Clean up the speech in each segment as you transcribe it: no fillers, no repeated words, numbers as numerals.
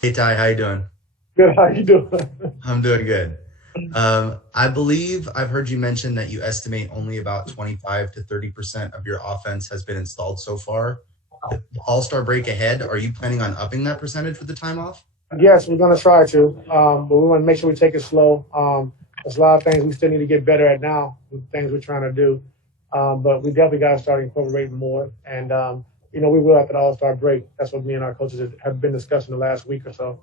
Hey Ty, how you doing? Good. How you doing? I'm doing good. I believe I've heard you mention that you estimate only about 25 to 30% of your offense has been installed so far. With the All-Star break ahead, are you planning on upping that percentage with the time off? Yes, we're gonna try to, but we want to make sure we take it slow. There's a lot of things we still need to get better at now. With things we're trying to do, but we definitely got to start incorporating more. And we will after the All-Star break. That's what me and our coaches have been discussing the last week or so.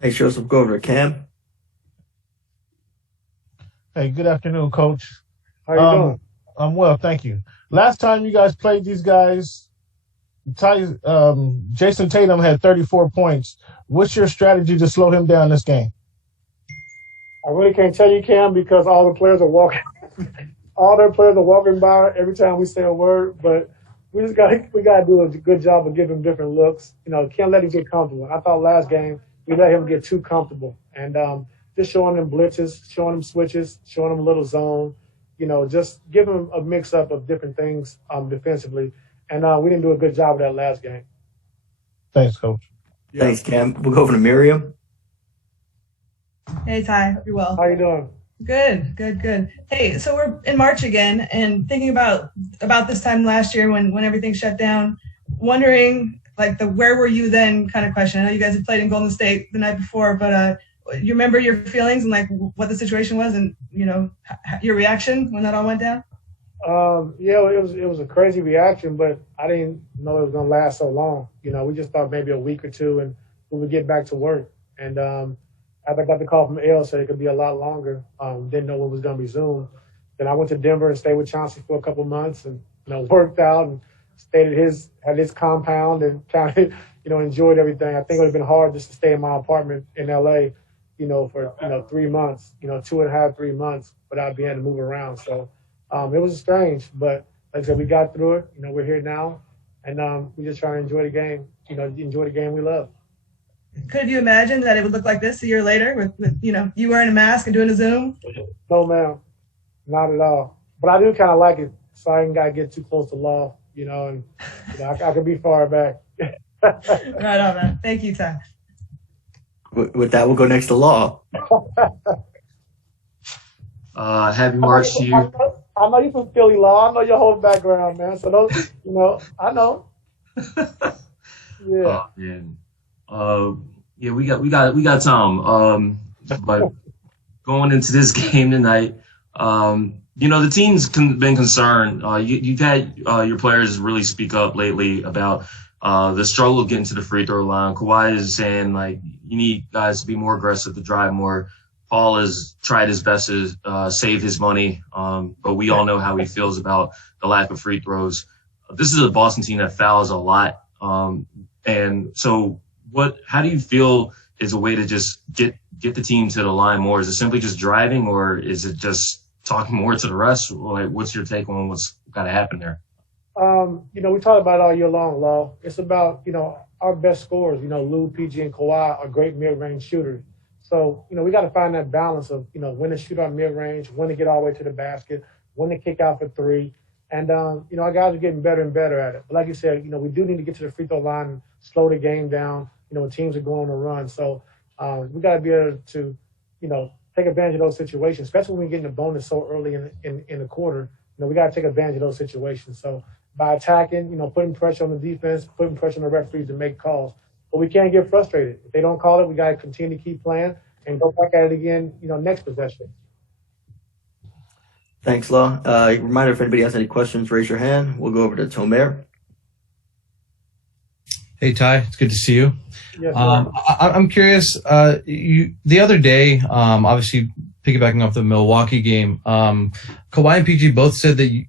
Thanks, Joseph. Go over to Cam. Hey, good afternoon, Coach. How you doing? I'm well, thank you. Last time you guys played these guys, Jason Tatum had 34 points. What's your strategy to slow him down this game? I really can't tell you, Cam, because all the players are walking. All their players are walking by every time we say a word. But we gotta do a good job of giving him different looks. Can't let him get comfortable. I thought last game we let him get too comfortable, and just showing him blitzes, showing him switches, showing him a little zone. Just give him a mix up of different things defensively. And we didn't do a good job of that last game. Thanks, Coach. Yeah. Thanks, Cam. We'll go over to Miriam. Hey, Ty. Hope you're well. How you doing? Good. Hey, so we're in March again, and thinking about this time last year when everything shut down, wondering like the where were you then kind of question. I know you guys had played in Golden State the night before, but you remember your feelings and like what the situation was, and your reaction when that all went down. Yeah, it was a crazy reaction, but I didn't know it was gonna last so long. We just thought maybe a week or two, and we would get back to work. And after I got the call from L, said it could be a lot longer. Didn't know when it was gonna resume. Then I went to Denver and stayed with Chauncey for a couple months, and worked out and stayed at his compound and kind of enjoyed everything. I think it would have been hard just to stay in my apartment in LA, for 3 months, 2.5, 3 months without being able to move around. So. It was strange, but like I said, we got through it. We're here now, and we're just trying to enjoy the game. Enjoy the game we love. Could you imagine that it would look like this a year later with you wearing a mask and doing a Zoom? No, ma'am, not at all. But I do kind of like it, so I ain't got to get too close to law, and I could be far back. Right on, man. Thank you, Ty. With that, we'll go next to Law. Happy March to you. I know you from Philly, Law. I know your whole background, man. So those, I know. Yeah. Oh man. Yeah, we got time. But going into this game tonight, the team's been concerned. You've had your players really speak up lately about the struggle of getting to the free throw line. Kawhi is saying like you need guys to be more aggressive, to drive more. Paul has tried his best to save his money, but we all know how he feels about the lack of free throws. This is a Boston team that fouls a lot, and so how do you feel is a way to just get the team to the line more? Is it simply just driving, or is it just talking more to the refs? Like, what's your take on what's got to happen there? We talk about it all year long, Law. It's about our best scorers. Lou, PG, and Kawhi are great mid-range shooters. So, we got to find that balance of, when to shoot our mid-range, when to get all the way to the basket, when to kick out for three. And, our guys are getting better and better at it. But like you said, we do need to get to the free throw line and slow the game down, when teams are going on a run. So we got to be able to, take advantage of those situations, especially when we get in the bonus so early in the quarter. We got to take advantage of those situations. So by attacking, putting pressure on the defense, putting pressure on the referees to make calls. But we can't get frustrated. If they don't call it, we got to continue to keep playing and go back at it again, next possession. Thanks, Law. Reminder, if anybody has any questions, raise your hand. We'll go over to Tomer. Hey, Ty. It's good to see you. Yes, I'm curious. The other day, obviously piggybacking off the Milwaukee game, Kawhi and PG both said that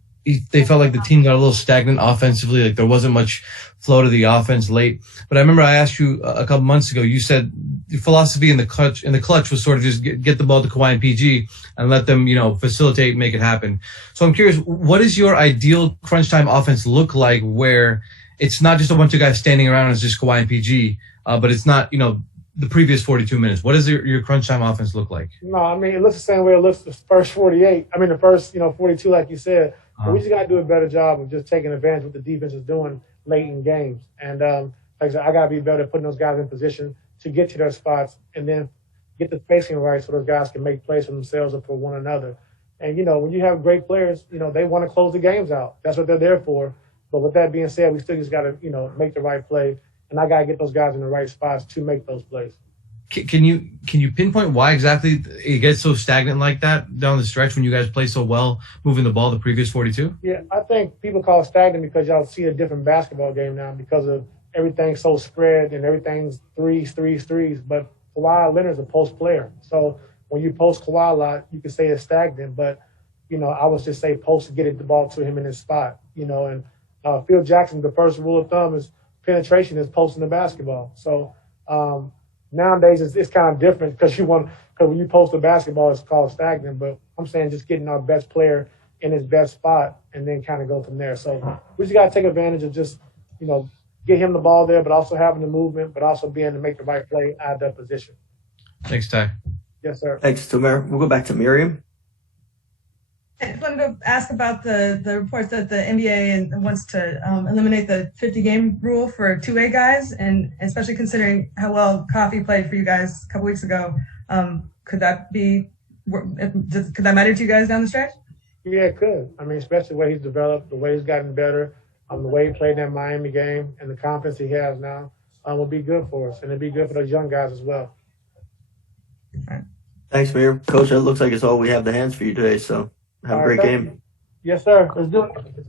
they felt like the team got a little stagnant offensively, like there wasn't much flow to the offense late. But I remember I asked you a couple months ago, you said the philosophy in the clutch was sort of just get the ball to Kawhi and PG and let them, facilitate, make it happen. So I'm curious, what does your ideal crunch time offense look like where it's not just a bunch of guys standing around and it's just Kawhi and PG, but it's not, the previous 42 minutes? What does your crunch time offense look like? No, it looks the same way it looks the first 48. The first, 42, like you said. But we just got to do a better job of just taking advantage of what the defense is doing late in games. And like I said, I got to be better at putting those guys in position to get to their spots and then get the spacing right so those guys can make plays for themselves or for one another. And, when you have great players, they want to close the games out. That's what they're there for. But with that being said, we still just got to, make the right play. And I got to get those guys in the right spots to make those plays. Can you pinpoint why exactly it gets so stagnant like that down the stretch when you guys play so well, moving the ball the previous 42? Yeah, I think people call it stagnant because y'all see a different basketball game now because of everything so spread and everything's threes. But Kawhi Leonard's a post player. So when you post Kawhi a lot, you can say it's stagnant. But, I would just say post to get the ball to him in his spot. And Phil Jackson, the first rule of thumb is penetration is posting the basketball. So nowadays it's kind of different because when you post the basketball, it's called stagnant. But I'm saying just getting our best player in his best spot and then kind of go from there. So we just got to take advantage of just, get him the ball there, but also having the movement, but also being able to make the right play out of that position. Thanks, Ty. Yes, sir. Thanks, Tomer. We'll go back to Miriam. I just wanted to ask about the reports that the NBA wants to eliminate the 50-game rule for two-way guys, and especially considering how well Coffee played for you guys a couple weeks ago. Could that matter to you guys down the stretch? Yeah, it could. I mean, especially the way he's developed, the way he's gotten better, the way he played in that Miami game, and the confidence he has now will be good for us, and it'll be good for those young guys as well. Right. Thanks, Miriam. Coach, it looks like it's all we have the hands for you today, so have a great game. Yes, sir. Let's do it.